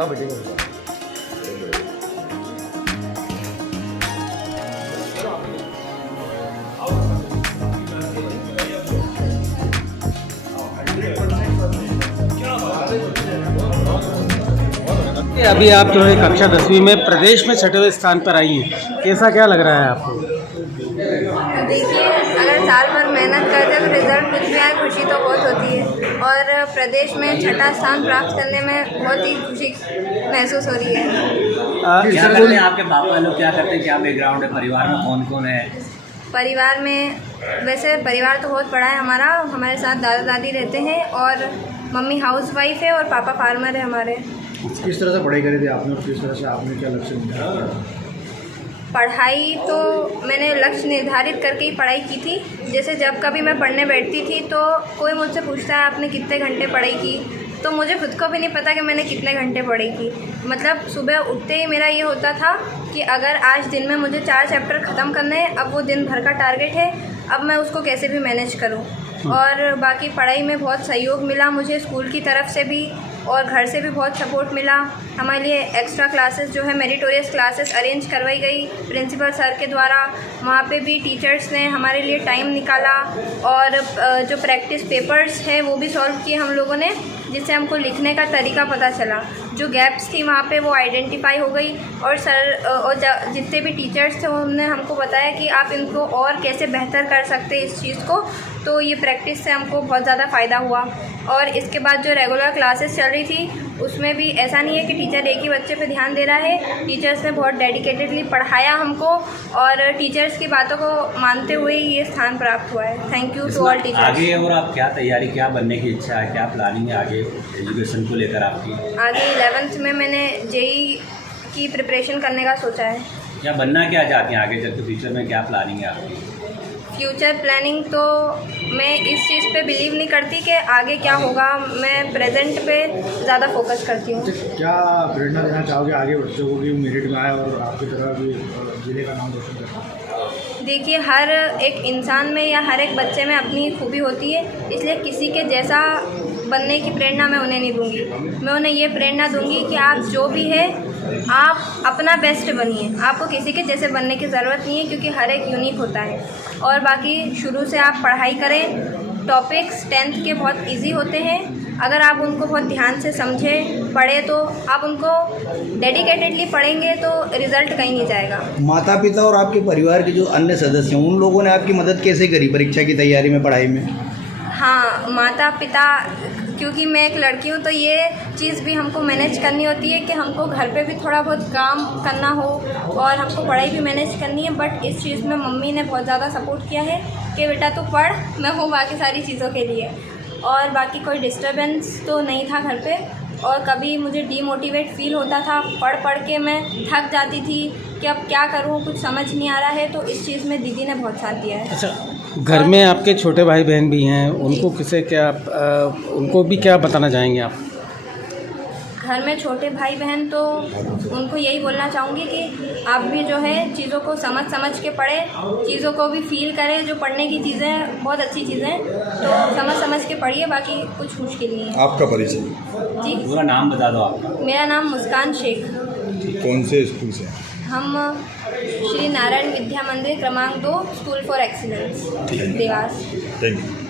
बताओ बेटे को बताओ। अभी आप जो है कक्षा 10वीं में प्रदेश में 6वें स्थान पर आई हैं, कैसा क्या लग रहा है आपको? देखिए, अगर साल भर मेहनत करते हैं तो रिजल्ट कुछ भी आए, खुशी तो बहुत होती है। और प्रदेश में 6ठा स्थान प्राप्त करने में बहुत ही खुशी महसूस हो रही है। क्या करते हैं आपके पापा लोग, क्या करते हैं, क्या बैकग्राउंड है, परिवार में कौन कौन है? परिवार में वैसे परिवार तो बहुत बड़ा है हमारा। हमारे साथ दादा दादी रहते हैं और मम्मी हाउसवाइफ है और पापा फार्मर है हमारे। किस तरह से पढ़ाई करी थी आपने और किस तरह से आपने क्या लक्ष्य निर्धारित किया? पढ़ाई तो मैंने लक्ष्य निर्धारित करके ही पढ़ाई की थी। जैसे जब कभी मैं पढ़ने बैठती थी तो कोई मुझसे पूछता है आपने कितने घंटे पढ़ाई की, तो मुझे खुद को भी नहीं पता कि मैंने कितने घंटे पढ़ी की। मतलब सुबह उठते ही मेरा ये होता था कि अगर आज दिन में मुझे 4 चैप्टर ख़त्म करने हैं, अब वो दिन भर का टारगेट है, अब मैं उसको कैसे भी मैनेज करूँ। और बाकी पढ़ाई में बहुत सहयोग मिला मुझे स्कूल की तरफ से भी और घर से भी बहुत सपोर्ट मिला। हमारे लिए एक्स्ट्रा क्लासेस जो है मेरिटोरियस क्लासेस अरेंज करवाई गई प्रिंसिपल सर के द्वारा। वहाँ पे भी टीचर्स ने हमारे लिए टाइम निकाला और जो प्रैक्टिस पेपर्स है वो भी सॉल्व किए हम लोगों ने, जिससे हमको लिखने का तरीका पता चला। जो गैप्स थी वहाँ पे वो आइडेंटिफाई हो गई और सर और जितने भी टीचर्स थे उन्होंने हमको बताया कि आप इनको और कैसे बेहतर कर सकते हैं इस चीज़ को। तो ये प्रैक्टिस से हमको बहुत ज़्यादा फ़ायदा हुआ। और इसके बाद जो रेगुलर क्लासेस चल रही थी उसमें भी ऐसा नहीं है कि टीचर एक ही बच्चे पे ध्यान दे रहा है। टीचर्स ने बहुत डेडिकेटेडली पढ़ाया हमको और टीचर्स की बातों को मानते हुए ये स्थान प्राप्त हुआ है। Thank you to all teachers. आगे और आप क्या तैयारी, क्या बनने की इच्छा है, क्या प्लानिंग है आगे एजुकेशन को लेकर आपकी? आगे 11th में मैंने जेई की प्रिपरेशन करने का सोचा है। क्या बनना क्या चाहती हैं आगे चल के, फ्यूचर में क्या प्लानिंग है आपकी? फ्यूचर प्लानिंग तो मैं इस चीज़ पे बिलीव नहीं करती कि आगे क्या होगा, मैं प्रेजेंट पे ज़्यादा फोकस करती हूँ। क्या प्रेरणा देना चाहोगे आगे बच्चों को कि मेरिट में आए और आपकी तरह भी जिले का नाम रोशन करें? देखिए, हर एक इंसान में या हर एक बच्चे में अपनी खूबी होती है, इसलिए किसी के जैसा बनने की प्रेरणा मैं उन्हें नहीं दूंगी। मैं उन्हें ये प्रेरणा दूंगी कि आप जो भी है आप अपना बेस्ट बनिए। आपको किसी के जैसे बनने की ज़रूरत नहीं है क्योंकि हर एक यूनिक होता है। और बाकी शुरू से आप पढ़ाई करें। टॉपिक्स 10th के बहुत इजी होते हैं, अगर आप उनको बहुत ध्यान से समझें पढ़े तो आप उनको डेडिकेटेडली पढ़ेंगे तो रिज़ल्ट कहीं नहीं जाएगा। माता पिता और आपके परिवार के जो अन्य सदस्य हैं उन लोगों ने आपकी मदद कैसे करी परीक्षा की तैयारी में, पढ़ाई में? हाँ, माता पिता, क्योंकि मैं एक लड़की हूँ तो ये चीज़ भी हमको मैनेज करनी होती है कि हमको घर पे भी थोड़ा बहुत काम करना हो और हमको पढ़ाई भी मैनेज करनी है। बट इस चीज़ में मम्मी ने बहुत ज़्यादा सपोर्ट किया है कि बेटा तू पढ़, मैं हूँ बाकी सारी चीज़ों के लिए। और बाकी कोई डिस्टर्बेंस तो नहीं था घर पे। और कभी मुझे डीमोटिवेट फील होता था, पढ़ के मैं थक जाती थी कि अब क्या करूँ, कुछ समझ नहीं आ रहा है, तो इस चीज़ में दीदी ने बहुत साथ दिया है। अच्छा, घर में आपके छोटे भाई बहन भी हैं, उनको किसे क्या उनको भी क्या बताना चाहेंगे आप? घर में छोटे भाई बहन तो उनको यही बोलना चाहूँगी कि आप भी जो है चीज़ों को समझ के पढ़ें, चीज़ों को भी फील करें। जो पढ़ने की चीज़ें बहुत अच्छी चीज़ें तो समझ के पढ़िए, बाकी कुछ मुश्किल नहीं है। आपका परिचय? जी, पूरा नाम बता दो आपका। मेरा नाम मुस्कान शेख। कौन से स्कूल से? हम श्री नारायण विद्या मंदिर क्रमांक 2 school for excellence Dewas. Thank you.